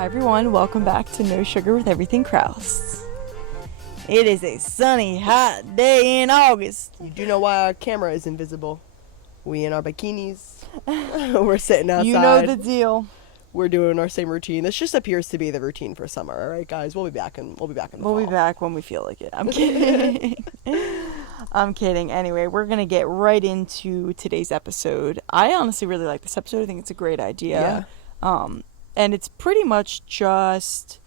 Hi everyone, welcome back to No Sugar with Everything Kraus. It is a sunny, hot day in August. You do know why our camera is invisible. We in our bikinis. We're sitting outside. You know the deal. We're doing our same routine. This just appears to be the routine for summer, all right, guys? We'll be back in the fall. We'll be back when we feel like it. I'm kidding. I'm kidding. Anyway, we're going to get right into today's episode. I honestly really like this episode. I think it's a great idea. Yeah. And it's pretty much just,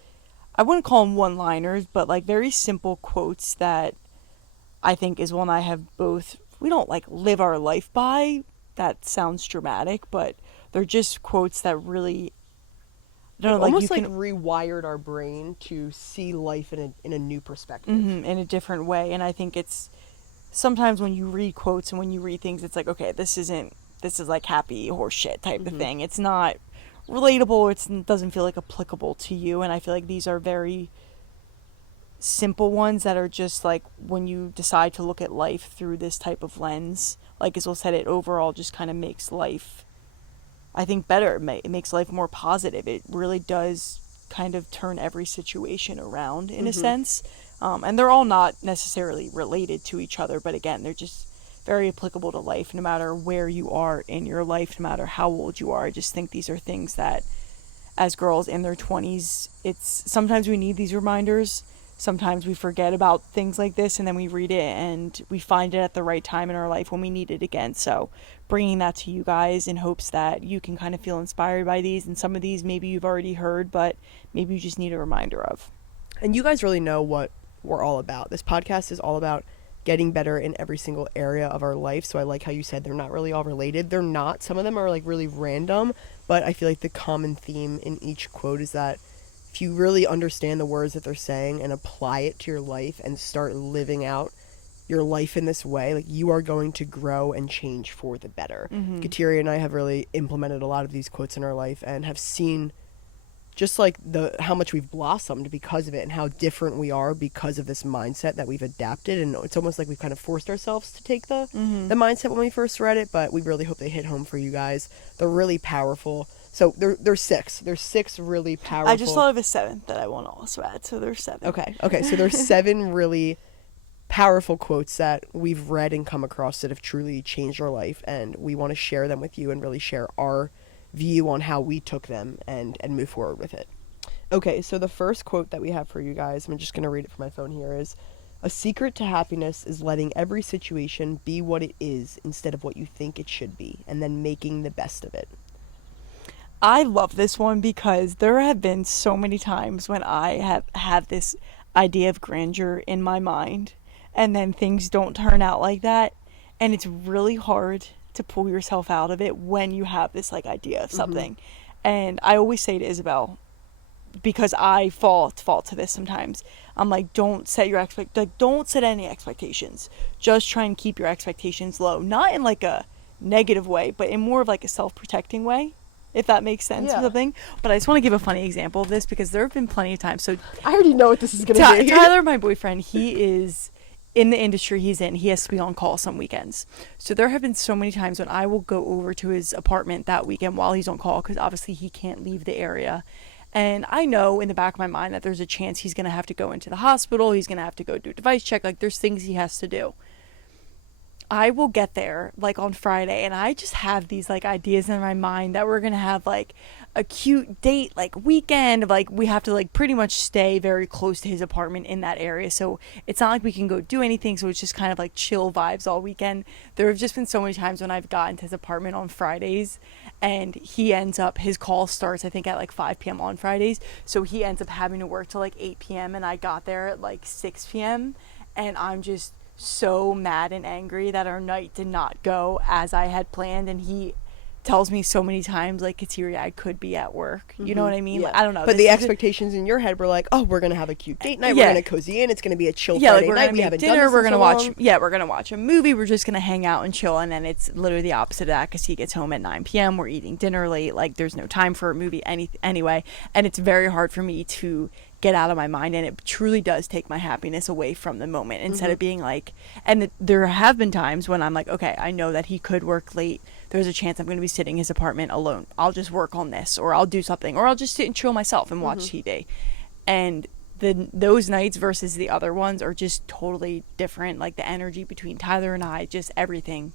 I wouldn't call them one-liners, but like very simple quotes that I think is one I have both, we don't like live our life by. That sounds dramatic, but they're just quotes that really, I don't know, like almost you like can, rewired our brain to see life in a new perspective. in a different way. And I think it's sometimes when you read quotes and when you read things, it's like, okay, this is like happy horse shit type of thing. It's not relatable. It doesn't feel like applicable to you. And I feel like these are very simple ones that are just like when you decide to look at life through this type of lens, like Isabel said, it overall just kind of makes life, I think, better. It makes life more positive. It really does kind of turn every situation around in a sense. And they're all not necessarily related to each other, but again, they're just very applicable to life no matter where you are in your life, no matter how old you are. I just think these are things that as girls in their 20s, it's sometimes we need these reminders. Sometimes we forget about things like this and then we read it and we find it at the right time in our life when we need it again. So bringing that to you guys in hopes that you can kind of feel inspired by these, and some of these maybe you've already heard, but maybe you just need a reminder of. And you guys really know what we're all about. This podcast is all about getting better in every single area of our life. So I like how you said they're not really all related. They're not. Some of them are like really random, but I feel like the common theme in each quote is that if you really understand the words that they're saying and apply it to your life and start living out your life in this way, like you are going to grow and change for the better. Kateria and I have really implemented a lot of these quotes in our life and have seen just like how much we've blossomed because of it and how different we are because of this mindset that we've adapted. And it's almost like we've kind of forced ourselves to take the mindset when we first read it, but we really hope they hit home for you guys. They're really powerful. So there's six. There's six really powerful. I just thought of a seventh that I want to also add, so there's seven. Okay. So there's seven really powerful quotes that we've read and come across that have truly changed our life, and we want to share them with you and really share our view on how we took them and move forward with it. Okay, so the first quote that we have for you guys, I'm just going to read it from my phone here, is, "A secret to happiness is letting every situation be what it is instead of what you think it should be, and then making the best of it." I love this one because there have been so many times when I have had this idea of grandeur in my mind and then things don't turn out like that, and it's really hard to pull yourself out of it when you have this like idea of something. And I always say to Isabel, because I fall to this sometimes, I'm like, don't set any expectations. Just try and keep your expectations low, not in like a negative way, but in more of like a self-protecting way, if that makes sense or something. But I just want to give a funny example of this because there have been plenty of times. So I already know what this is going to be. Tyler, my boyfriend, he is in the industry he's in. He has to be on call some weekends. So there have been so many times when I will go over to his apartment that weekend while he's on call, because obviously he can't leave the area. And I know in the back of my mind that there's a chance he's going to have to go into the hospital. He's going to have to go do a device check. Like there's things he has to do. I will get there like on Friday and I just have these like ideas in my mind that we're going to have like a cute date, like weekend, like we have to like pretty much stay very close to his apartment in that area. So it's not like we can go do anything. So it's just kind of like chill vibes all weekend. There have just been so many times when I've gotten to his apartment on Fridays and his call starts, I think at like 5 p.m. on Fridays. So he ends up having to work till like 8 p.m. and I got there at like 6 p.m. and I'm just so mad and angry that our night did not go as I had planned, and he tells me so many times like, Kateria, I could be at work. You know what I mean? Yeah. Like, I don't know. But the expectations in your head were like, oh, we're going to have a cute date night. Yeah. We're going to cozy in. It's going to be a chill yeah, Friday like we're night. gonna We make haven't dinner. done this We're in gonna so watch. long. Yeah, we're gonna watch a movie. We're just gonna hang out and chill. And then it's literally the opposite of that because he gets home at 9 p.m. We're eating dinner late. Like there's no time for a movie anyway. And it's very hard for me to get out of my mind, and it truly does take my happiness away from the moment instead of being like, and there have been times when I'm like, okay, I know that he could work late. There's a chance I'm going to be sitting in his apartment alone. I'll just work on this, or I'll do something, or I'll just sit and chill myself and watch TV. And those nights versus the other ones are just totally different. Like the energy between Tyler and I, just everything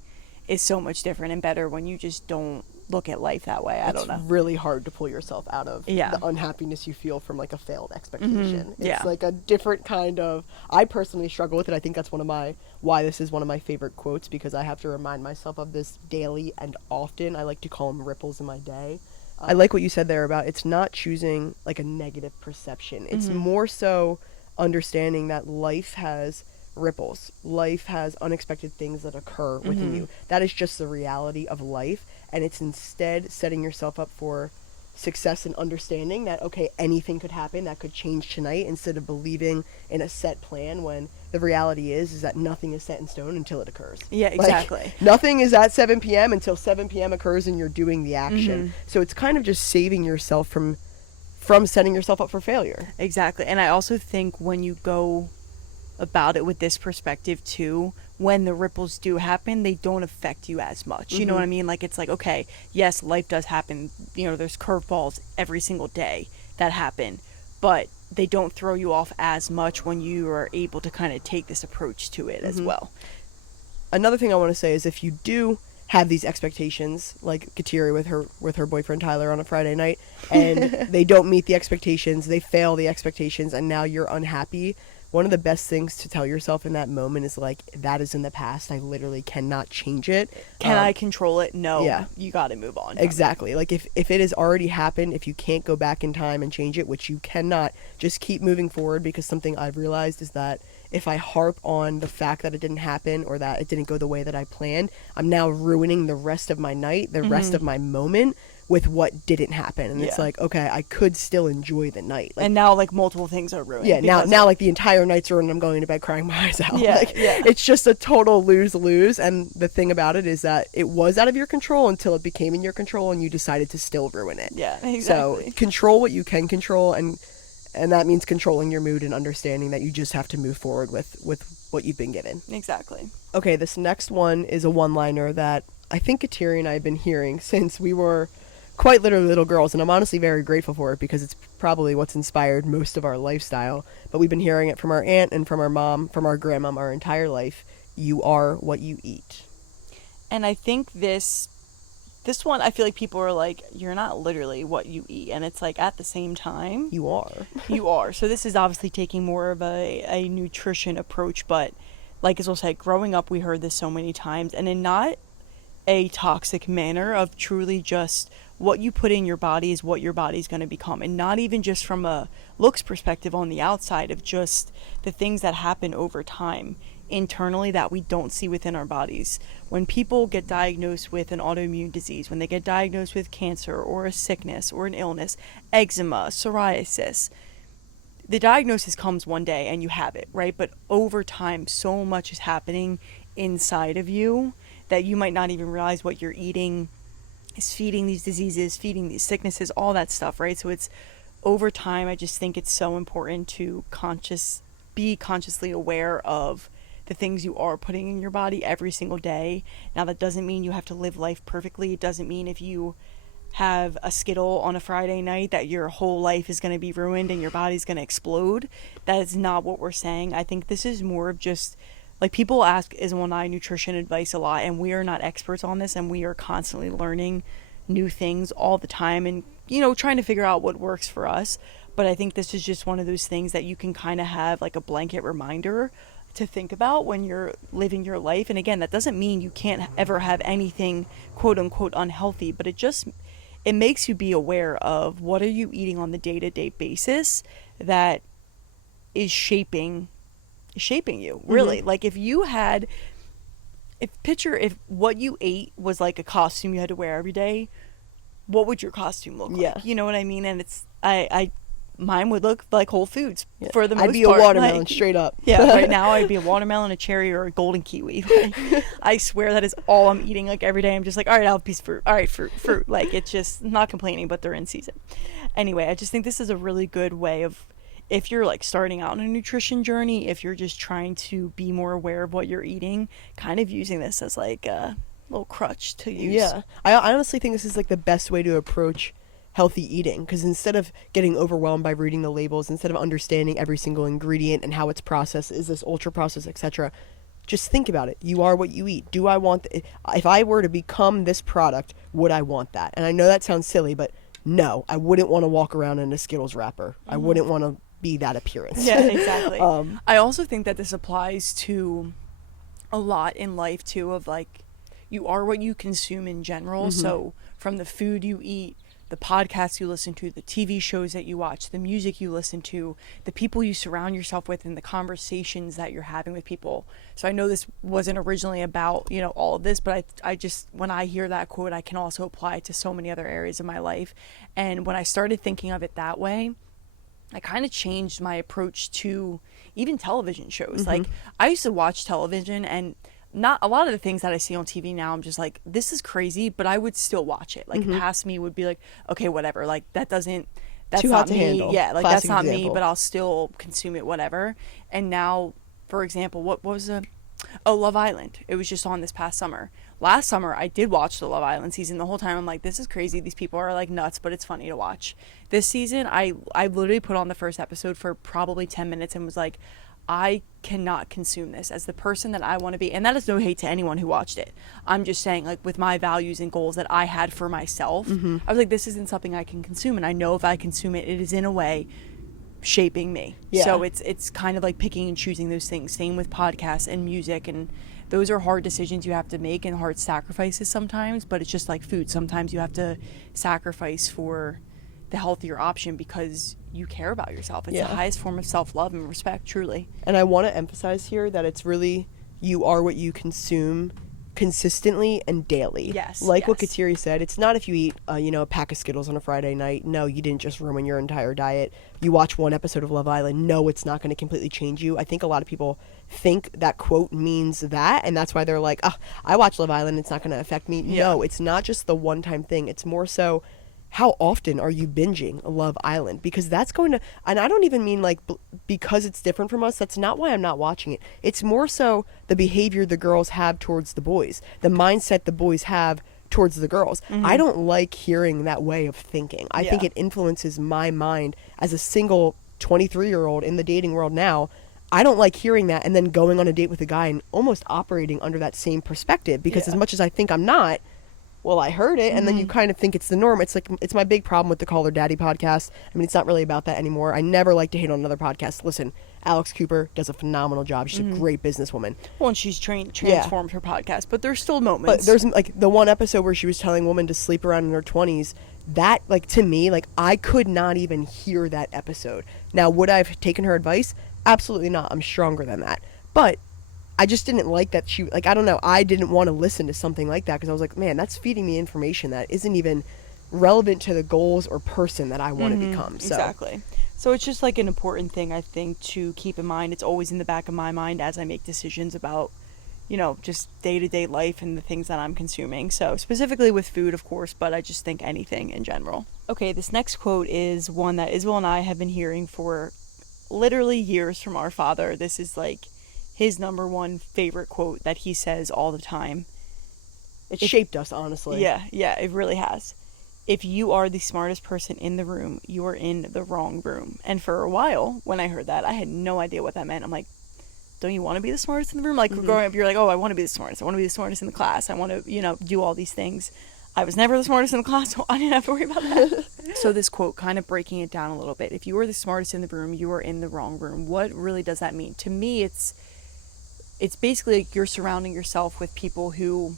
is so much different and better when you just don't look at life that way. I don't know. It's really hard to pull yourself out of Yeah. the unhappiness you feel from like a failed expectation. It's Yeah. like a different kind of, I personally struggle with it. I think that's why this is one of my favorite quotes, because I have to remind myself of this daily and often. I like to call them ripples in my day. I like what you said there about it's not choosing like a negative perception. It's more so understanding that life has ripples. Life has unexpected things that occur within you. That is just the reality of life. And it's instead setting yourself up for success and understanding that, okay, anything could happen, that could change tonight, instead of believing in a set plan when the reality is that nothing is set in stone until it occurs. Yeah, exactly. Like, nothing is at 7 p.m. until 7 p.m. occurs and you're doing the action. So it's kind of just saving yourself from setting yourself up for failure. Exactly. And I also think when you go about it with this perspective too, when the ripples do happen, they don't affect you as much. You know what I mean? Like, it's like, okay, yes, life does happen. You know, there's curveballs every single day that happen, but they don't throw you off as much when you are able to kind of take this approach to it as well. Another thing I want to say is, if you do have these expectations, like Kateri with her boyfriend Tyler on a Friday night, and they don't meet the expectations, they fail the expectations, and now you're unhappy, one of the best things to tell yourself in that moment is like, that is in the past. I literally cannot change it. Can I control it? No. Yeah. You got to move on. Exactly. Like if it has already happened, if you can't go back in time and change it, which you cannot, just keep moving forward, because something I've realized is that if I harp on the fact that it didn't happen or that it didn't go the way that I planned, I'm now ruining the rest of my night, the rest of my moment with what didn't happen. And it's like, okay, I could still enjoy the night. Like, and now like multiple things are ruined. yeah, now like the entire night's ruined and I'm going to bed crying my eyes out. Yeah, Like, yeah. it's just a total lose-lose. And the thing about it is that it was out of your control until it became in your control and you decided to still ruin it. Yeah, exactly. So control what you can control, and that means controlling your mood and understanding that you just have to move forward with what you've been given. Exactly. Okay, this next one is a one-liner that I think Kateri and I have been hearing since we were quite literally little girls, and I'm honestly very grateful for it because it's probably what's inspired most of our lifestyle. But we've been hearing it from our aunt and from our mom, from our grandmom, our entire life. You are what you eat. And I think this one, I feel like people are like, you're not literally what you eat. And it's like, at the same time, You are. you are. So this is obviously taking more of a nutrition approach. But like as we'll say, growing up, we heard this so many times, and in not a toxic manner, of truly just what you put in your body is what your body's going to become. And not even just from a looks perspective on the outside, of just the things that happen over time internally that we don't see within our bodies. When people get diagnosed with an autoimmune disease, when they get diagnosed with cancer or a sickness or an illness, eczema, psoriasis, the diagnosis comes one day and you have it, right? But over time, so much is happening inside of you that you might not even realize what you're eating is feeding these diseases, feeding these sicknesses, all that stuff, right? So it's over time. I just think it's so important to be consciously aware of the things you are putting in your body every single day. Now, that doesn't mean you have to live life perfectly. It doesn't mean if you have a Skittle on a Friday night that your whole life is going to be ruined and your body's going to explode. That is not what we're saying. I think this is more of just, like, people ask Ismael and I nutrition advice a lot, and we are not experts on this, and we are constantly learning new things all the time and, you know, trying to figure out what works for us. But I think this is just one of those things that you can kind of have like a blanket reminder to think about when you're living your life. And again, that doesn't mean you can't ever have anything quote unquote unhealthy, but it makes you be aware of what are you eating on the day-to-day basis that is shaping you, really. Like, if what you ate was like a costume you had to wear every day, what would your costume look like? Yeah. You know what I mean? And it's mine would look like Whole Foods for the most part. I'd be a watermelon, like, straight up. Yeah, right now I'd be a watermelon, a cherry, or a golden kiwi. Like, I swear that is all I'm eating. Like, every day I'm just like, all right, I'll have a piece of fruit. All right, fruit. Like, it's just not complaining, but they're in season. Anyway, I just think this is a really good way of if you're like starting out in a nutrition journey, if you're just trying to be more aware of what you're eating, kind of using this as like a little crutch to use. Yeah. I honestly think this is like the best way to approach healthy eating, because instead of getting overwhelmed by reading the labels, instead of understanding every single ingredient and how it's processed, is this ultra processed, etc., just think about it. You are what you eat. Do I want if I were to become this product, would I want that? And I know that sounds silly, but no, I wouldn't want to walk around in a Skittles wrapper. I wouldn't want to be that appearance. Yeah, exactly. I also think that this applies to a lot in life too, of like, you are what you consume in general. So from the food you eat, the podcasts you listen to, the TV shows that you watch, the music you listen to, the people you surround yourself with, and the conversations that you're having with people. So I know this wasn't originally about, you know, all of this, but I just, when I hear that quote, I can also apply it to so many other areas of my life. And when I started thinking of it that way, I kind of changed my approach to even television shows. Like, I used to watch television, and not a lot of the things that I see on TV now, I'm just like, this is crazy, but I would still watch it. Like, past me would be like, okay, whatever. Like, that's Too not hot to me. handle. Yeah, like, Classic that's not example. me, but I'll still consume it, whatever. And now, for example, what was Love Island. It was just on this past summer. Last summer, I did watch the Love Island season. The whole time I'm like, this is crazy. These people are like nuts, but it's funny to watch. This season, I literally put on the first episode for probably 10 minutes and was like, I cannot consume this as the person that I want to be. And that is no hate to anyone who watched it. I'm just saying, like, with my values and goals that I had for myself, I was like, this isn't something I can consume. And I know if I consume it, it is in a way shaping me. Yeah. So it's kind of like picking and choosing those things. Same with podcasts and music, and those are hard decisions you have to make and hard sacrifices sometimes, but it's just like food. Sometimes you have to sacrifice for the healthier option because you care about yourself. It's the highest form of self-love and respect, truly. And I want to emphasize here that it's really, you are what you consume consistently and daily. Yes. Like what Kateri said, it's not if you eat, a pack of Skittles on a Friday night. No, you didn't just ruin your entire diet. You watch one episode of Love Island. No, it's not going to completely change you. I think a lot of people think that quote means that, and that's why they're like, oh, I watch Love Island, it's not going to affect me. Yeah. No, it's not just the one-time thing. It's more so, how often are you binging Love Island? Because that's going to, and I don't even mean like because it's different from us. That's not why I'm not watching it. It's more so the behavior the girls have towards the boys, the mindset the boys have towards the girls. I don't like hearing that way of thinking. I think it influences my mind as a single 23-year-old in the dating world now. I don't like hearing that and then going on a date with a guy and almost operating under that same perspective, because as much as I think I'm not, well, I heard it, and then you kind of think it's the norm. It's like, it's my big problem with the Call Her Daddy podcast. I mean, it's not really about that anymore. I never like to hate on another podcast. Listen, Alex Cooper does a phenomenal job. She's a great businesswoman. Well, and she's transformed her podcast, but there's still moments. But there's like the one episode where she was telling women to sleep around in her 20s. That, like, to me, like, I could not even hear that episode. Now, would I have taken her advice? Absolutely not. I'm stronger than that. But I just didn't like that she, like, I don't know, I didn't want to listen to something like that, because I was like, man, that's feeding me information that isn't even relevant to the goals or person that I want to become. So. Exactly. So it's just like an important thing, I think, to keep in mind. It's always in the back of my mind as I make decisions about, just day-to-day life and the things that I'm consuming. So specifically with food, of course, but I just think anything in general. Okay, this next quote is one that Isabel and I have been hearing for literally years from our father. This is like his number one favorite quote that he says all the time. It shaped us, honestly. Yeah, it really has. If you are the smartest person in the room, you are in the wrong room. And for a while, when I heard that, I had no idea what that meant. I'm like, don't you want to be the smartest in the room? Like, growing up, you're like, oh, I want to be the smartest. I want to be the smartest in the class. I want to, do all these things. I was never the smartest in the class, so I didn't have to worry about that. So this quote, kind of breaking it down a little bit. If you are the smartest in the room, you are in the wrong room. What really does that mean? To me, it's basically like you're surrounding yourself with people who,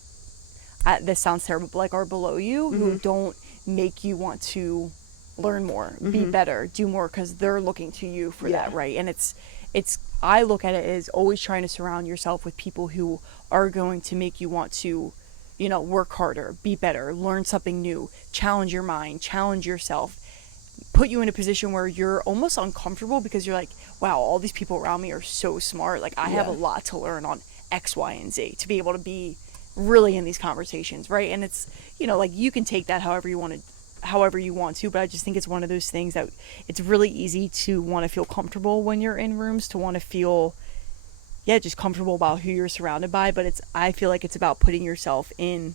this sounds terrible, but like are below you, who don't make you want to learn more, be better, do more, because they're looking to you for that, right? And it's I look at it as always trying to surround yourself with people who are going to make you want to, work harder, be better, learn something new, challenge your mind, challenge yourself, put you in a position where you're almost uncomfortable because you're like, wow, all these people around me are so smart. Like, I have a lot to learn on X, Y, and Z to be able to be really in these conversations, right? And it's, like, you can take that however you want to however you want to, but I just think it's one of those things that it's really easy to want to feel comfortable when you're in rooms, to want to feel, yeah, just comfortable about who you're surrounded by. But I feel like it's about putting yourself in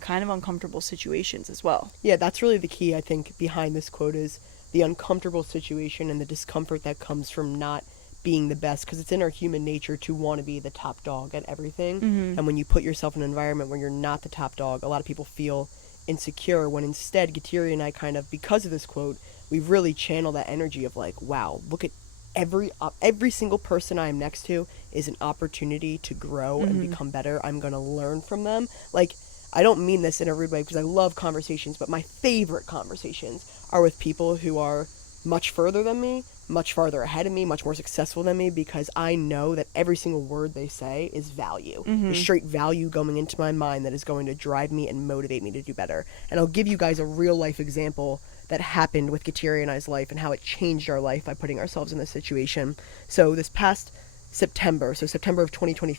kind of uncomfortable situations as well. Yeah, that's really the key, I think, behind this quote is the uncomfortable situation and the discomfort that comes from not being the best, because it's in our human nature to want to be the top dog at everything. And when you put yourself in an environment where you're not the top dog, a lot of people feel insecure, when instead Gitiri and I kind of, because of this quote, we've really channeled that energy of like, wow, look at every single person I am next to is an opportunity to grow and become better. I'm going to learn from them. Like, I don't mean this in a rude way because I love conversations, but my favorite conversations are with people who are much further than me, much farther ahead of me, much more successful than me, because I know that every single word they say is value. There's straight value going into my mind that is going to drive me and motivate me to do better. And I'll give you guys a real life example that happened with Gitiri and I's life and how it changed our life by putting ourselves in this situation. So this past September, so September of 2020,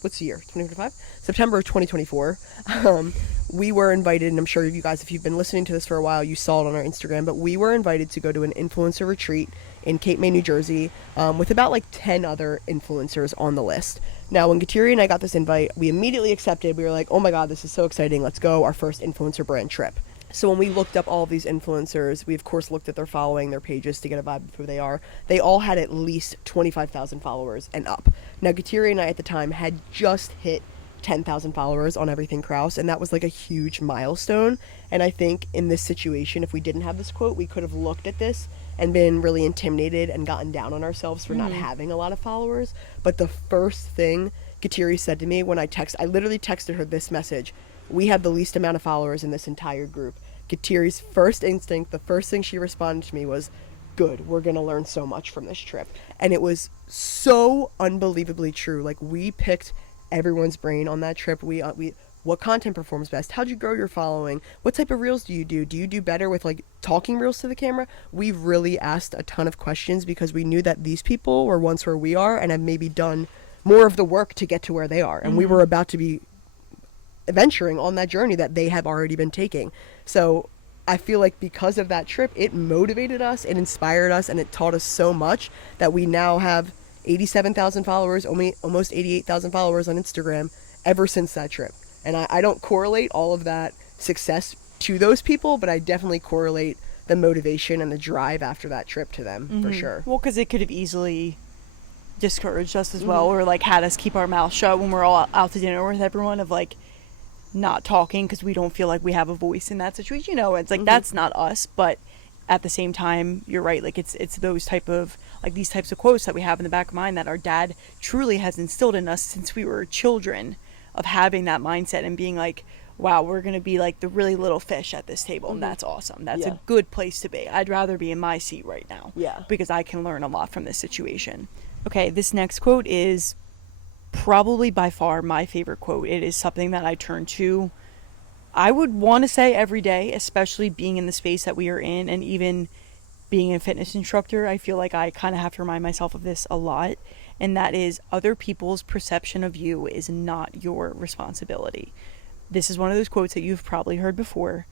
what's the year, 2025? September of 2024, we were invited, and I'm sure you guys, if you've been listening to this for a while, you saw it on our Instagram, but we were invited to go to an influencer retreat in Cape May, New Jersey, with about like 10 other influencers on the list. Now, when Gitiri and I got this invite, we immediately accepted. We were like, oh my God, this is so exciting. Let's go, our first influencer brand trip. So when we looked up all of these influencers, we of course looked at their following, their pages to get a vibe of who they are. They all had at least 25,000 followers and up. Now, Gitiri and I at the time had just hit 10,000 followers on Everything Kraus, and that was like a huge milestone. And I think in this situation, if we didn't have this quote, we could have looked at this and been really intimidated and gotten down on ourselves for not having a lot of followers. But the first thing Gitiri said to me when I literally texted her this message: we have the least amount of followers in this entire group. Gitiri's first instinct, the first thing she responded to me was, good, we're going to learn so much from this trip. And it was so unbelievably true. Like, we picked everyone's brain on that trip. We what content performs best? How'd you grow your following? What type of reels do you do? Do you do better with like talking reels to the camera? We really asked a ton of questions because we knew that these people were once where we are and have maybe done more of the work to get to where they are. And we were about to be venturing on that journey that they have already been taking. So I feel like because of that trip, it motivated us, it inspired us, and it taught us so much that we now have 87,000 followers, almost 88,000 followers on Instagram ever since that trip. And I don't correlate all of that success to those people, but I definitely correlate the motivation and the drive after that trip to them, for sure. Well, because it could have easily discouraged us as well, or like had us keep our mouth shut when we're all out to dinner with everyone, of like not talking because we don't feel like we have a voice in that situation. You know, it's like that's not us. But at the same time, you're right, like it's those type of, like these types of quotes that we have in the back of mind that our dad truly has instilled in us since we were children, of having that mindset and being like, wow, we're gonna be like the really little fish at this table, and that's awesome. That's a good place to be. I'd rather be in my seat right now, because I can learn a lot from this situation. Okay, this next quote is probably by far my favorite quote. It is something that I turn to, I would want to say every day, especially being in the space that we are in, and even being a fitness instructor. I feel like I kind of have to remind myself of this a lot, and that is, other people's perception of you is not your responsibility. This is one of those quotes that you've probably heard before,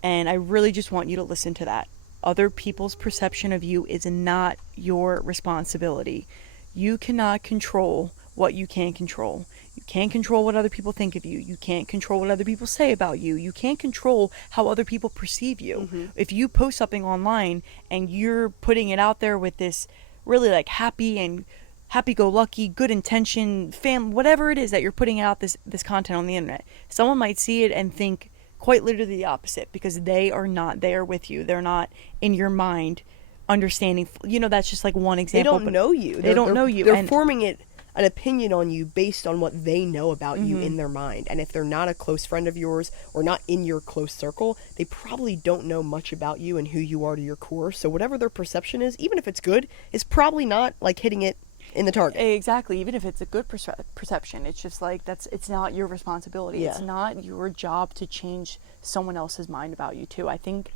and I really just want you to listen to that. Other people's perception of you is not your responsibility. You cannot control what you can control. You can't control what other people think of you. You can't control what other people say about you. You can't control how other people perceive you. If you post something online and you're putting it out there with this really like happy-go-lucky, good intention, whatever it is that you're putting out, this content on the internet, someone might see it and think quite literally the opposite, because they are not there with you. They're not in your mind understanding. You know, that's just like one example. They don't know you. They don't know you. They're forming an opinion on you based on what they know about you in their mind. And if they're not a close friend of yours or not in your close circle, they probably don't know much about you and who you are to your core. So whatever their perception is, even if it's good, is probably not like hitting it in the target. Exactly. Even if it's a good perception, it's just like, it's not your responsibility. It's not your job to change someone else's mind about you too. I think,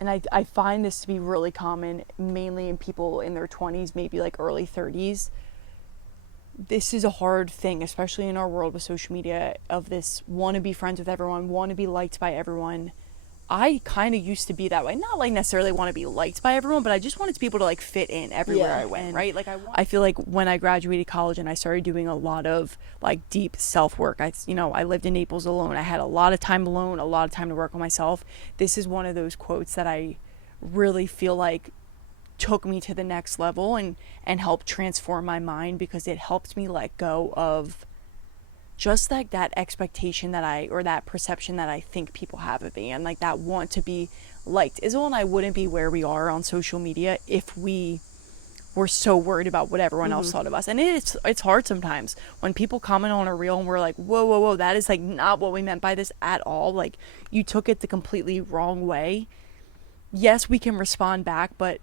and I find this to be really common, mainly in people in their 20s, maybe like early 30s. This is a hard thing, especially in our world with social media, of this want to be friends with everyone, want to be liked by everyone, I kind of used to be that way. Not like necessarily want to be liked by everyone, but I just wanted people to like fit in everywhere Yeah. I went, right? Like I feel like when I graduated college and I started doing a lot of like deep self work, I lived in Naples alone. I had a lot of time alone, a lot of time to work on myself. This is one of those quotes that I really feel like took me to the next level and helped transform my mind, because it helped me let go of just like that expectation or that perception that I think people have of me, and like that want to be liked. Isabel and I wouldn't be where we are on social media if we were so worried about what everyone else thought of us. And it's hard sometimes when people comment on a reel and we're like, whoa, that is like not what we meant by this at all. Like, you took it the completely wrong way. Yes, we can respond back, but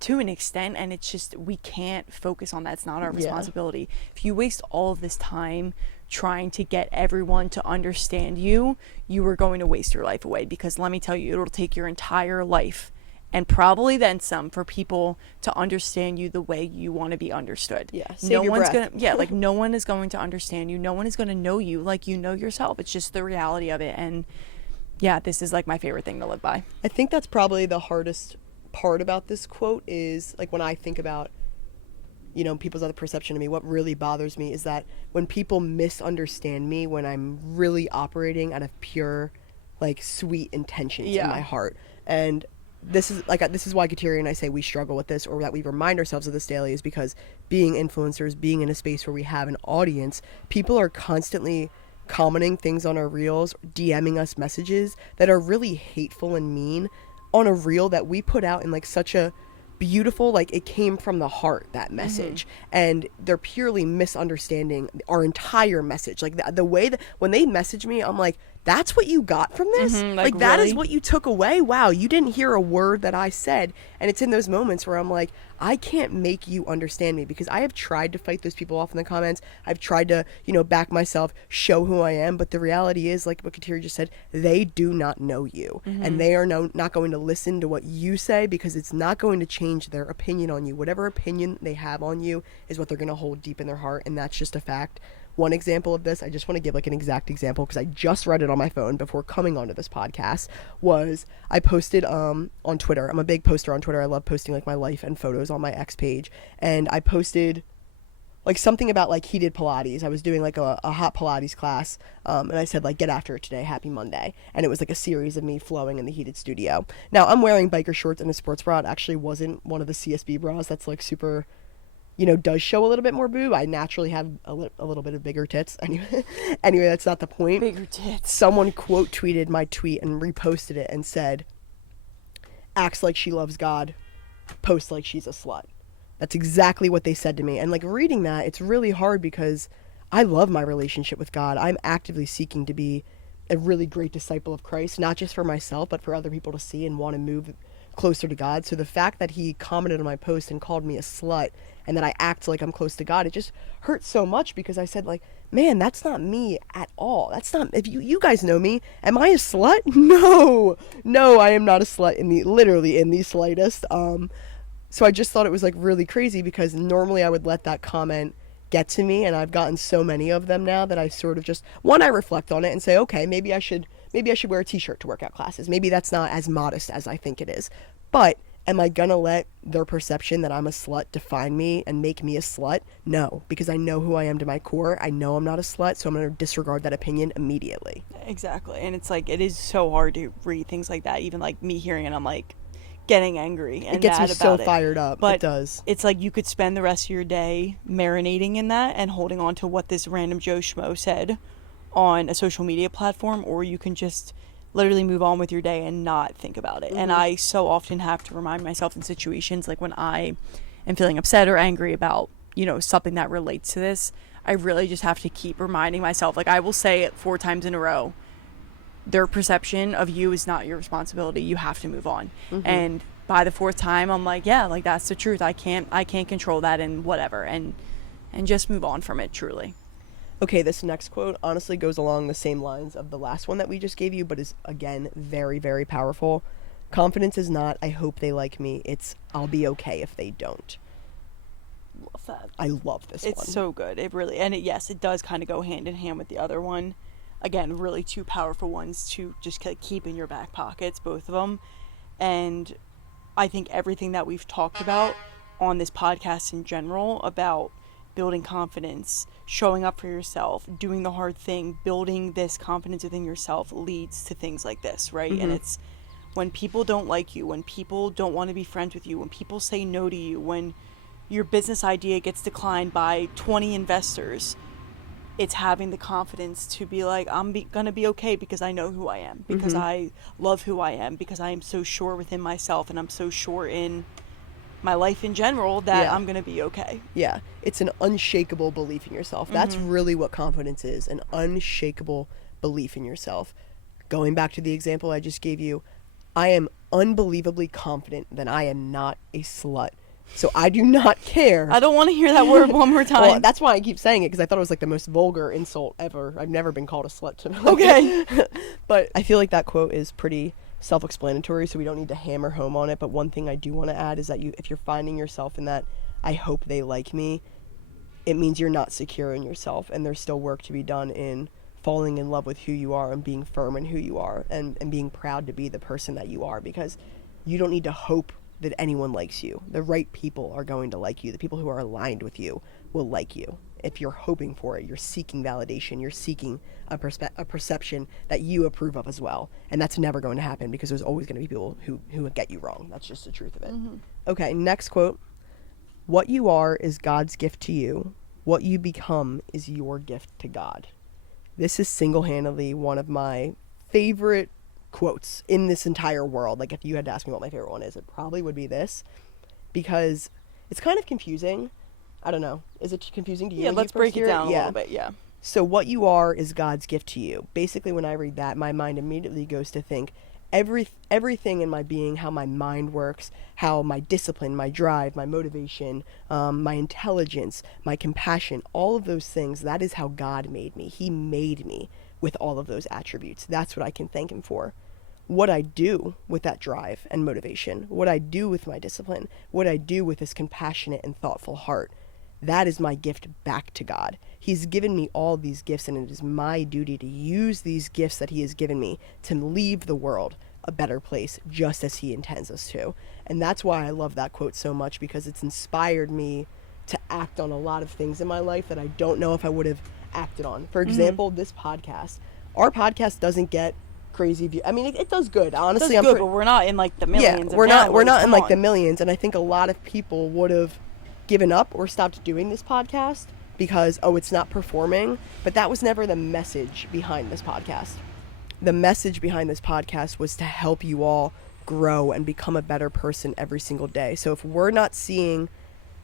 to an extent, and it's just, we can't focus on that. It's not our responsibility. If you waste all of this time trying to get everyone to understand you, you are going to waste your life away, because let me tell you, it'll take your entire life and probably then some for people to understand you the way you want to be understood. Yeah, no one's gonna like no one is going to understand you. No one is going to know you like you know yourself. It's just the reality of it. And yeah, this is like my favorite thing to live by. I think that's probably the hardest part about this quote is, like, when I think about, you know, people's other perception of me, what really bothers me is that when people misunderstand me when I'm really operating out of pure, like, sweet intentions in my heart. And this is why Kateri and I say we struggle with this, or that we remind ourselves of this daily, is because being influencers, being in a space where we have an audience, people are constantly commenting things on our reels, DMing us messages that are really hateful and mean on a reel that we put out in like such a beautiful, like, it came from the heart, that message. And they're purely misunderstanding our entire message. Like the way that when they message me, I'm like, that's what you got from this? Like that really? is what you took away? Wow, you didn't hear a word that I said. And it's in those moments where I'm like, I can't make you understand me, because I have tried to fight those people off in the comments. I've tried to, you know, back myself, show who I am. But the reality is, like what Kateri just said, they do not know you. And they are not going to listen to what you say, because it's not going to change their opinion on you. Whatever opinion they have on you is what they're going to hold deep in their heart. And that's just a fact. One example of this, I just want to give like an exact example because I just read it on my phone before coming onto this podcast, was I posted on Twitter. I'm a big poster on Twitter. I love posting like my life and photos on my X page. And I posted like something about like heated Pilates. I was doing like a hot Pilates class. And I said like, get after it today. Happy Monday. And it was like a series of me flowing in the heated studio. Now I'm wearing biker shorts and a sports bra. It actually wasn't one of the CSB bras that's like super, you know, does show a little bit more boob. I naturally have a little bit of bigger tits. Anyway, that's not the point. Bigger tits. Someone quote tweeted my tweet and reposted it and said, acts like she loves God, posts like she's a slut. That's exactly what they said to me. And like reading that, it's really hard because I love my relationship with God. I'm actively seeking to be a really great disciple of Christ, not just for myself, but for other people to see and want to move closer to God. So the fact that he commented on my post and called me a slut and that I act like I'm close to God, it just hurts so much, because I said like, man, that's not me at all. That's not, if you guys know me, am I a slut? No, I am not a slut literally in the slightest. So I just thought it was like really crazy, because normally I would let that comment get to me, and I've gotten so many of them now that I sort of just, I reflect on it and say, okay, maybe I should wear a t-shirt to workout classes. Maybe that's not as modest as I think it is. But am I gonna let their perception that I'm a slut define me and make me a slut? No, because I know who I am to my core. I know I'm not a slut, so I'm gonna disregard that opinion immediately. Exactly. And it's like, it is so hard to read things like that. Even like me hearing it, I'm like getting angry and it gets mad me about so fired up. But it does. It's like you could spend the rest of your day marinating in that and holding on to what this random Joe Schmo said on a social media platform, or you can just literally move on with your day and not think about it. And I so often have to remind myself in situations like when I am feeling upset or angry about, you know, something that relates to this, I really just have to keep reminding myself. Like, I will say it 4 times in a row, their perception of you is not your responsibility. You have to move on. And by the 4th time, I'm like, yeah, like that's the truth. I can't control that, and whatever, and just move on from it, truly. Okay, this next quote honestly goes along the same lines of the last one that we just gave you, but is, again, very, very powerful. Confidence is not, I hope they like me. It's, I'll be okay if they don't. Love that. I love this one. It's so good. It really, and yes, it does kind of go hand in hand with the other one. again, really two powerful ones to just keep in your back pockets, both of them. And I think everything that we've talked about on this podcast in general about building confidence, showing up for yourself, doing the hard thing, building this confidence within yourself leads to things like this, right? And it's when people don't like you, when people don't want to be friends with you, when people say no to you, when your business idea gets declined by 20 investors, it's having the confidence to be like, gonna be okay because I know who I am, because I love who I am, because I am so sure within myself and I'm so sure in my life in general that I'm gonna be okay. Yeah, it's an unshakable belief in yourself. That's really what confidence is, an unshakable belief in yourself. Going back to the example I just gave you, I am unbelievably confident that I am not a slut. So I do not care. I don't want to hear that word one more time. Well, that's why I keep saying it, because I thought it was like the most vulgar insult ever. I've never been called a slut to Okay. But I feel like that quote is pretty self-explanatory, so we don't need to hammer home on it. But one thing I do want to add is that if you're finding yourself in that, I hope they like me, it means you're not secure in yourself, and there's still work to be done in falling in love with who you are and being firm in who you are, and being proud to be the person that you are, because you don't need to hope that anyone likes you. The right people are going to like you. The people who are aligned with you will like you. If you're hoping for it, you're seeking validation, you're seeking a perception that you approve of as well. And that's never going to happen, because there's always going to be people who get you wrong. That's just the truth of it. Okay, next quote. What you are is God's gift to you. What you become is your gift to God. This is single-handedly one of my favorite quotes in this entire world. Like, if you had to ask me what my favorite one is, it probably would be this, because it's kind of confusing. I don't know. Is it confusing to you? Yeah, let's break it down a little bit. Yeah. So what you are is God's gift to you. Basically, when I read that, my mind immediately goes to think everything in my being, how my mind works, how my discipline, my drive, my motivation, my intelligence, my compassion, all of those things, that is how God made me. He made me with all of those attributes. That's what I can thank him for. What I do with that drive and motivation, what I do with my discipline, what I do with this compassionate and thoughtful heart, that is my gift back to God. He's given me all these gifts, and it is my duty to use these gifts that he has given me to leave the world a better place, just as he intends us to. And that's why I love that quote so much, because it's inspired me to act on a lot of things in my life that I don't know if I would have acted on. For example, this podcast. Our podcast doesn't get crazy views. I mean, it does good. Honestly, it does good, but we're not in like the millions. Yeah, we're not in like the millions, and I think a lot of people would have given up or stopped doing this podcast because, it's not performing. But that was never the message behind this podcast. The message behind this podcast was to help you all grow and become a better person every single day. So if we're not seeing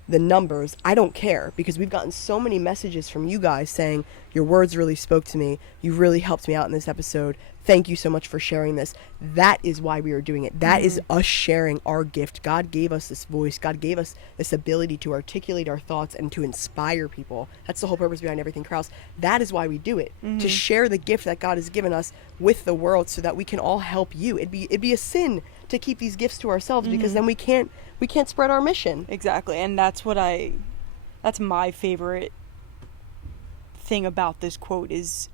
the numbers, I don't care, because we've gotten so many messages from you guys saying, your words really spoke to me, you really helped me out in this episode, thank you so much for sharing this. That is why we are doing it. That is us sharing our gift. God gave us this voice. God gave us this ability to articulate our thoughts and to inspire people. That's the whole purpose behind Everything Kraus. That is why we do it, to share the gift that God has given us with the world, so that we can all help you. It'd be a sin to keep these gifts to ourselves, because then we can't spread our mission. Exactly. And that's my favorite thing about this quote is,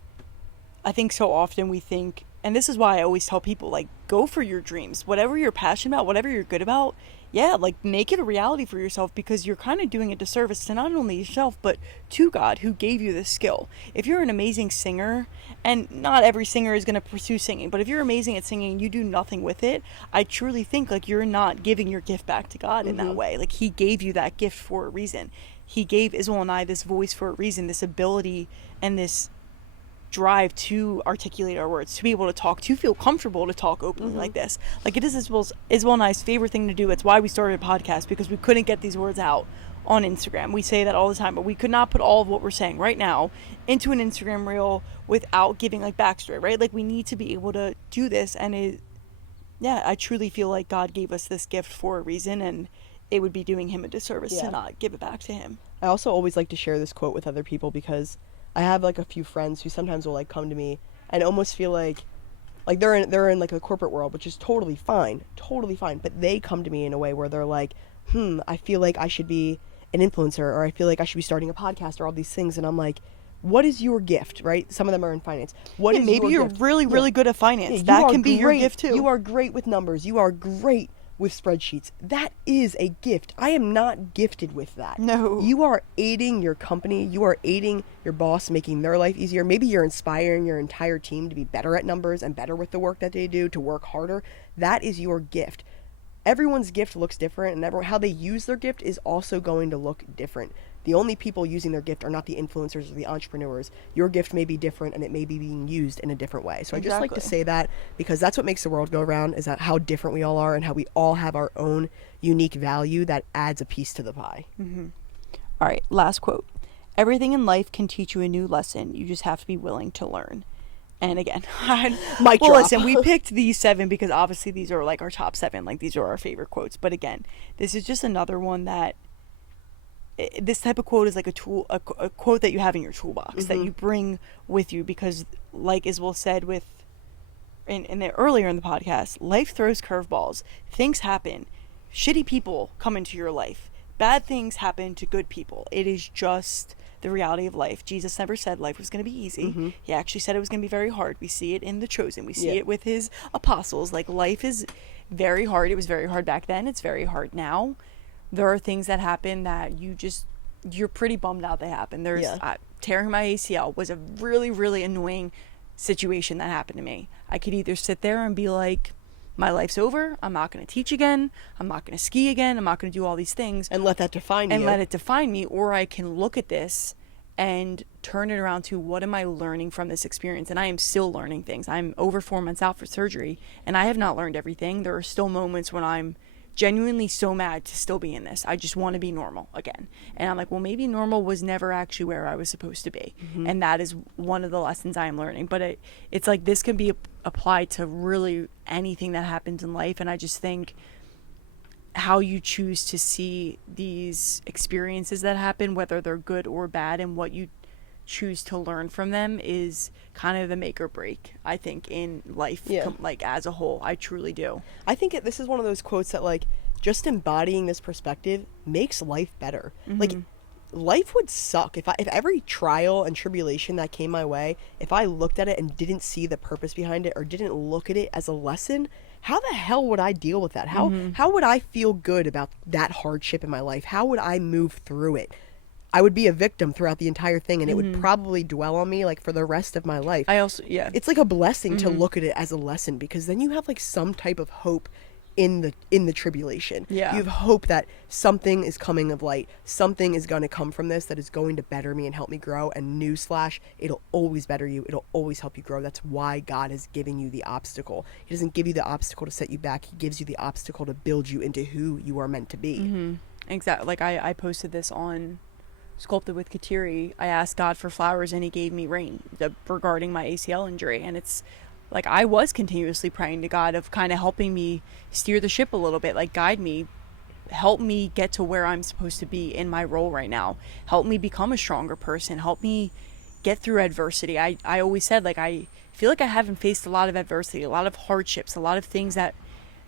I think so often we think, and this is why I always tell people, like, go for your dreams, whatever you're passionate about, whatever you're good about. Yeah, like, make it a reality for yourself, because you're kind of doing a disservice to not only yourself, but to God, who gave you this skill. If you're an amazing singer, and not every singer is going to pursue singing, but if you're amazing at singing and you do nothing with it, I truly think, like, you're not giving your gift back to God in that way. Like, he gave you that gift for a reason. He gave Isabel and I this voice for a reason, this ability and this drive to articulate our words, to be able to talk, to feel comfortable to talk openly like this. Like, it is Isabel and I's favorite thing to do. It's why we started a podcast, because we couldn't get these words out on Instagram. We say that all the time, but we could not put all of what we're saying right now into an Instagram reel without giving like backstory, right? Like, we need to be able to do this, and I truly feel like God gave us this gift for a reason, and it would be doing him a disservice to not give it back to him. I also always like to share this quote with other people, because I have like a few friends who sometimes will like come to me and almost feel like they're in like the corporate world, which is totally fine, but they come to me in a way where they're like, I feel like I should be an influencer, or I feel like I should be starting a podcast, or all these things. And I'm like, what is your gift, right? Some of them are in finance. What Yeah, is maybe your you're gift? really, really good at finance. You That are can be your great. gift too. You are great with numbers. You are great with spreadsheets. That is a gift. I am not gifted with that. No. You are aiding your company. You are aiding your boss, making their life easier. Maybe you're inspiring your entire team to be better at numbers and better with the work that they do, to work harder. That is your gift. Everyone's gift looks different, and how they use their gift is also going to look different. The only people using their gift are not the influencers or the entrepreneurs. Your gift may be different, and it may be being used in a different way. So I just like to Exactly. say that, because that's what makes the world go around, is that how different we all are and how we all have our own unique value that adds a piece to the pie. All right, last quote. Everything in life can teach you a new lesson. You just have to be willing to learn. And again, Mic well, drop. listen, we picked these 7 because obviously these are like our top 7. Like, these are our favorite quotes. But again, this is just another one that this type of quote is like a quote that you have in your toolbox that you bring with you, because like Isabel said earlier in the podcast, life throws curveballs. Things happen. Shitty people come into your life. Bad things happen to good people. It is just the reality of life. Jesus never said life was going to be easy. He actually said it was going to be very hard. We see it in The Chosen. We see it with his apostles. Like, life is very hard. It was very hard back then. It's very hard now. There are things that happen that you're pretty bummed out they happen. There's tearing my ACL was a really, really annoying situation that happened to me. I could either sit there and be like, my life's over. I'm not going to teach again. I'm not going to ski again. I'm not going to do all these things. And let that define you. And let it define me. Or I can look at this and turn it around to, what am I learning from this experience? And I am still learning things. I'm over 4 months out for surgery, and I have not learned everything. There are still moments when I'm genuinely so mad to still be in this. I just want to be normal again. And I'm like, well, maybe normal was never actually where I was supposed to be. And that is one of the lessons I am learning. But it's like, this can be applied to really anything that happens in life. And I just think how you choose to see these experiences that happen, whether they're good or bad, and what you choose to learn from them is kind of the make or break, I think, in life, like, as a whole. I truly do. I think this is one of those quotes that, like, just embodying this perspective makes life better. Like, life would suck if every trial and tribulation that came my way, if I looked at it and didn't see the purpose behind it, or didn't look at it as a lesson. How the hell would I deal with that? How would I feel good about that hardship in my life? How would I move through it? I would be a victim throughout the entire thing, and it would probably dwell on me, like, for the rest of my life. It's like a blessing to look at it as a lesson, because then you have, like, some type of hope in the tribulation. You have hope that something is coming of light. Something is going to come from this that is going to better me and help me grow. And newsflash, it'll always better you. It'll always help you grow. That's why God is giving you the obstacle. He doesn't give you the obstacle to set you back. He gives you the obstacle to build you into who you are meant to be. Exactly. Like, I posted this on Sculpted with Kateri. I asked God for flowers, and he gave me rain regarding my ACL injury. And it's like, I was continuously praying to God of kind of helping me steer the ship a little bit, like, guide me, help me get to where I'm supposed to be in my role right now, help me become a stronger person, help me get through adversity. I always said, like, I feel like I haven't faced a lot of adversity, a lot of hardships, a lot of things that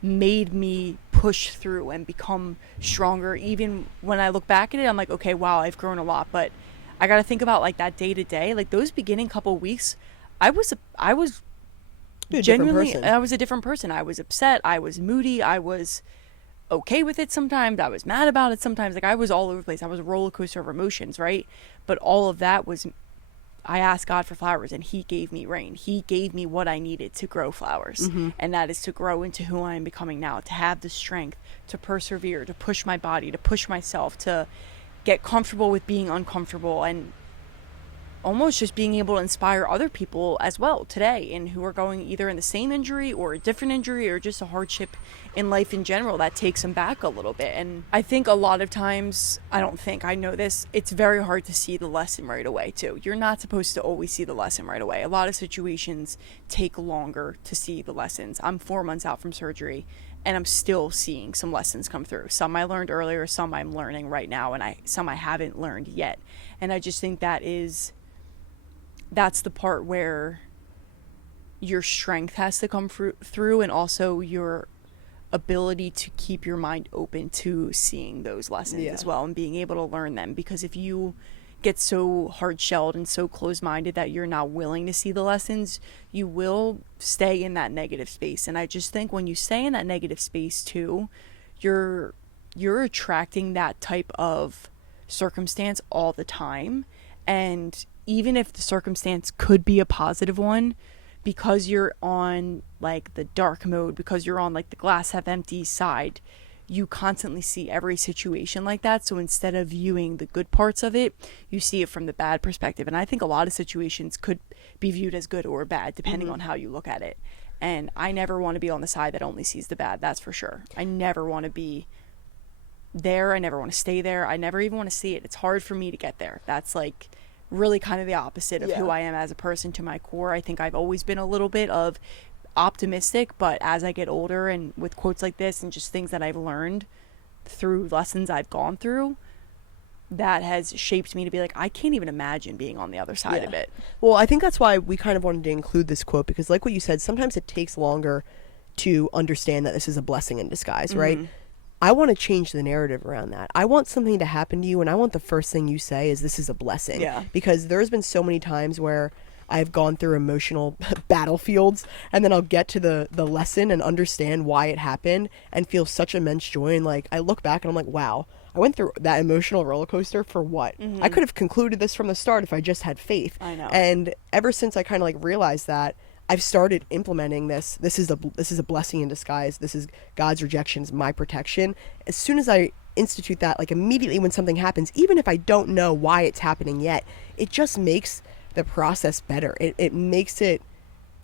made me push through and become stronger. Even when I look back at it, I'm like, okay, wow, I've grown a lot. But I got to think about, like, that day to day, like, those beginning couple weeks, I was genuinely, I was a different person. I was upset. I was moody. I was okay with it sometimes. I was mad about it sometimes. Like, I was all over the place. I was a roller coaster of emotions, right? But all of that was, I asked God for flowers, and he gave me rain. He gave me what I needed to grow flowers. And that is to grow into who I am becoming now, to have the strength to persevere, to push my body, to push myself, to get comfortable with being uncomfortable, and almost just being able to inspire other people as well today, and who are going either in the same injury or a different injury, or just a hardship in life in general that takes them back a little bit. And I think a lot of times, I know this, it's very hard to see the lesson right away too. You're not supposed to always see the lesson right away. A lot of situations take longer to see the lessons. I'm 4 months out from surgery, and I'm still seeing some lessons come through. Some I learned earlier, some I'm learning right now, and some I haven't learned yet. And I just think that's the part where your strength has to come through, and also your ability to keep your mind open to seeing those lessons as well, and being able to learn them. Because if you get so hard-shelled and so closed-minded that you're not willing to see the lessons, you will stay in that negative space. And I just think when you stay in that negative space too, you're attracting that type of circumstance all the time. And even if the circumstance could be a positive one, because you're on like the dark mode, because you're on like the glass half empty side, you constantly see every situation like that. So instead of viewing the good parts of it, you see it from the bad perspective. And I think a lot of situations could be viewed as good or bad depending on how you look at it. And I never want to be on the side that only sees the bad, that's for sure. I never want to be there. I never want to stay there. I never even want to see it. It's hard for me to get there. That's like really kind of the opposite of who I am as a person to my core. I think I've always been a little bit of optimistic, but as I get older and with quotes like this and just things that I've learned through lessons I've gone through, that has shaped me to be like, I can't even imagine being on the other side of it. Well, I think that's why we kind of wanted to include this quote, because like what you said, sometimes it takes longer to understand that this is a blessing in disguise, right? I want to change the narrative around that. I want something to happen to you, and I want the first thing you say is, this is a blessing. Yeah. Because there's been so many times where I've gone through emotional battlefields, and then I'll get to the lesson and understand why it happened and feel such immense joy. And like, I look back and I'm like, wow, I went through that emotional roller coaster for what? I could have concluded this from the start if I just had faith. I know. And ever since I kind of like realized that, I've started implementing this. This is a blessing in disguise. This is God's rejections, my protection. As soon as I institute that, like immediately when something happens, even if I don't know why it's happening yet, it just makes the process better. It makes it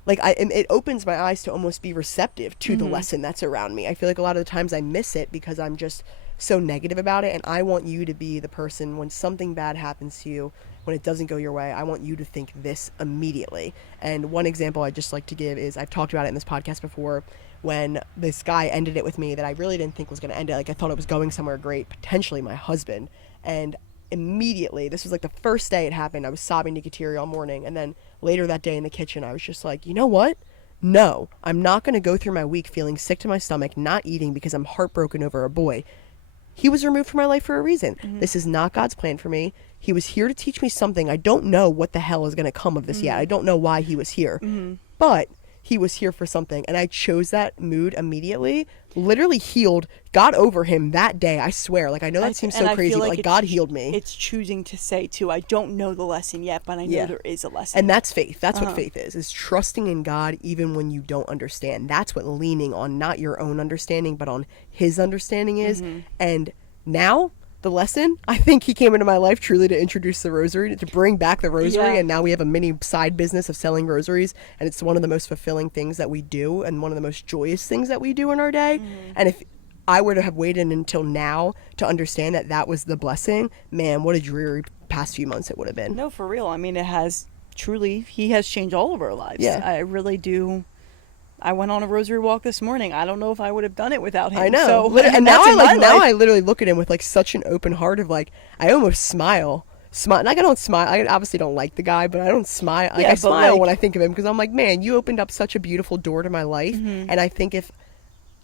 like it opens my eyes to almost be receptive to the lesson that's around me. I feel like a lot of the times I miss it because I'm just so negative about it. And I want you to be the person when something bad happens to you, when it doesn't go your way, I want you to think this immediately. And one example I just like to give is, I've talked about it in this podcast before, when this guy ended it with me that I really didn't think was going to end it. Like I thought it was going somewhere great, potentially my husband. And immediately, this was like the first day it happened, I was sobbing to Kateri all morning. And then later that day in the kitchen, I was just like, you know what? No, I'm not going to go through my week feeling sick to my stomach, not eating because I'm heartbroken over a boy. He was removed from my life for a reason. This is not God's plan for me. He was here to teach me something. I don't know what the hell is going to come of this yet. I don't know why he was here. But he was here for something. And I chose that mood immediately, literally healed, got over him that day. I swear. Like, I know that seems so crazy, but like God healed me. It's choosing to say too, I don't know the lesson yet, but I know there is a lesson. And that's faith. That's what faith is trusting in God even when you don't understand. That's what leaning on not your own understanding, but on his understanding is. And now the lesson, I think he came into my life truly to introduce the rosary, to bring back the rosary. And now we have a mini side business of selling rosaries. And it's one of the most fulfilling things that we do and one of the most joyous things that we do in our day. And if I were to have waited until now to understand that that was the blessing, man, what a dreary past few months it would have been. No, for real. I mean, it has truly, he has changed all of our lives. Yeah. I really do. I went on a rosary walk this morning. I don't know if I would have done it without him. I know. So, And now I literally look at him with like such an open heart of like, I almost smile. Like I don't smile. I obviously don't like the guy, but I don't smile. Like I smile when I think of him because I'm like, man, you opened up such a beautiful door to my life. And I think if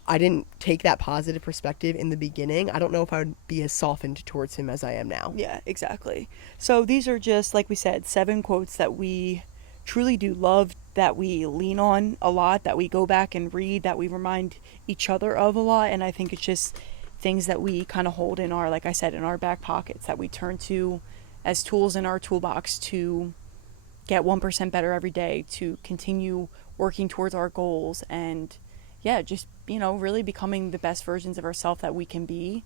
I didn't take that positive perspective in the beginning, I don't know if I would be as softened towards him as I am now. Yeah, exactly. So these are just, like we said, 7 quotes that we truly do love, that we lean on a lot, that we go back and read, that we remind each other of a lot. And I think it's just things that we kind of hold in our, like I said, in our back pockets, that we turn to as tools in our toolbox to get 1% better every day, to continue working towards our goals, and just, really becoming the best versions of ourselves that we can be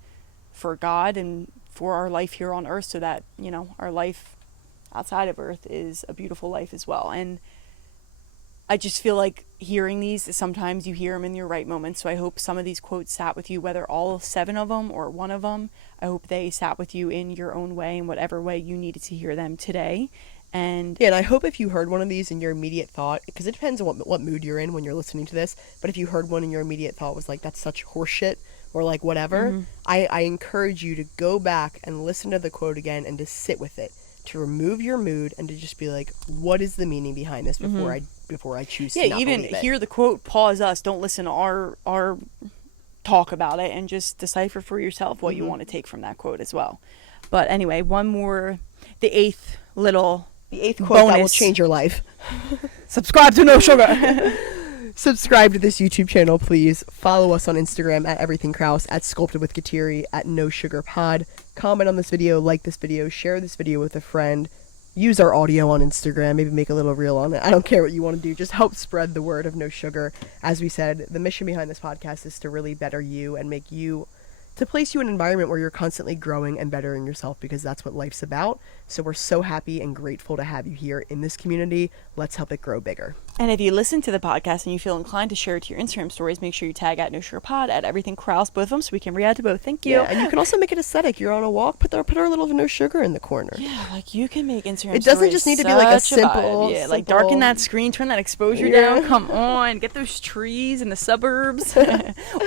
for God and for our life here on earth, so that, our life outside of earth is a beautiful life as well. And I just feel like hearing these, sometimes you hear them in your right moments. So I hope some of these quotes sat with you, whether all 7 of them or one of them. I hope they sat with you in your own way, in whatever way you needed to hear them today. And I hope if you heard one of these and your immediate thought, because it depends on what mood you're in when you're listening to this, but if you heard one and your immediate thought was like, that's such horseshit, or like whatever, I encourage you to go back and listen to the quote again and to sit with it, to remove your mood and to just be like, what is the meaning behind this before I choose to not even believe it. Hear the quote, pause us, don't listen to our talk about it, and just decipher for yourself what you want to take from that quote as well. But anyway, one more the eighth little The eighth quote that will bonus. change your life. Subscribe to No Sugar. Subscribe to this YouTube channel, please. Follow us on Instagram at Everything Kraus, at Sculpted with Kateri, at No Sugar Pod. Comment on this video, like this video, share this video with a friend. Use our audio on Instagram, maybe make a little reel on it. I don't care what you want to do. Just help spread the word of No Sugar. As we said, the mission behind this podcast is to really better you and make you, to place you in an environment where you're constantly growing and bettering yourself, because that's what life's about. So we're so happy and grateful to have you here in this community. Let's help it grow bigger. And if you listen to the podcast and you feel inclined to share it to your Instagram stories, make sure you tag at No Sugar Pod, at Everything Kraus, both of them, so we can re-add to both. Thank you. Yeah, and you can also make it aesthetic. You're on a walk, put our little No Sugar in the corner. Yeah, like you can make Instagram It doesn't stories just need to be like a such vibe. simple, Yeah, like simple- darken that screen, turn that exposure Yeah. down. Come on, get those trees in the suburbs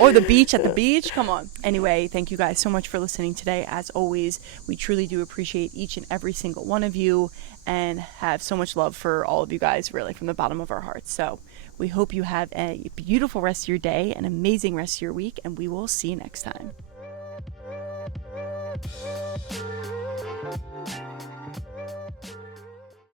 or the beach at the beach. Come on. Anyway, thank you guys so much for listening today. As always, we truly do appreciate each and every single one of you and have so much love for all of you guys, really, from the bottom of our hearts. So we hope you have a beautiful rest of your day, an amazing rest of your week, and we will see you next time.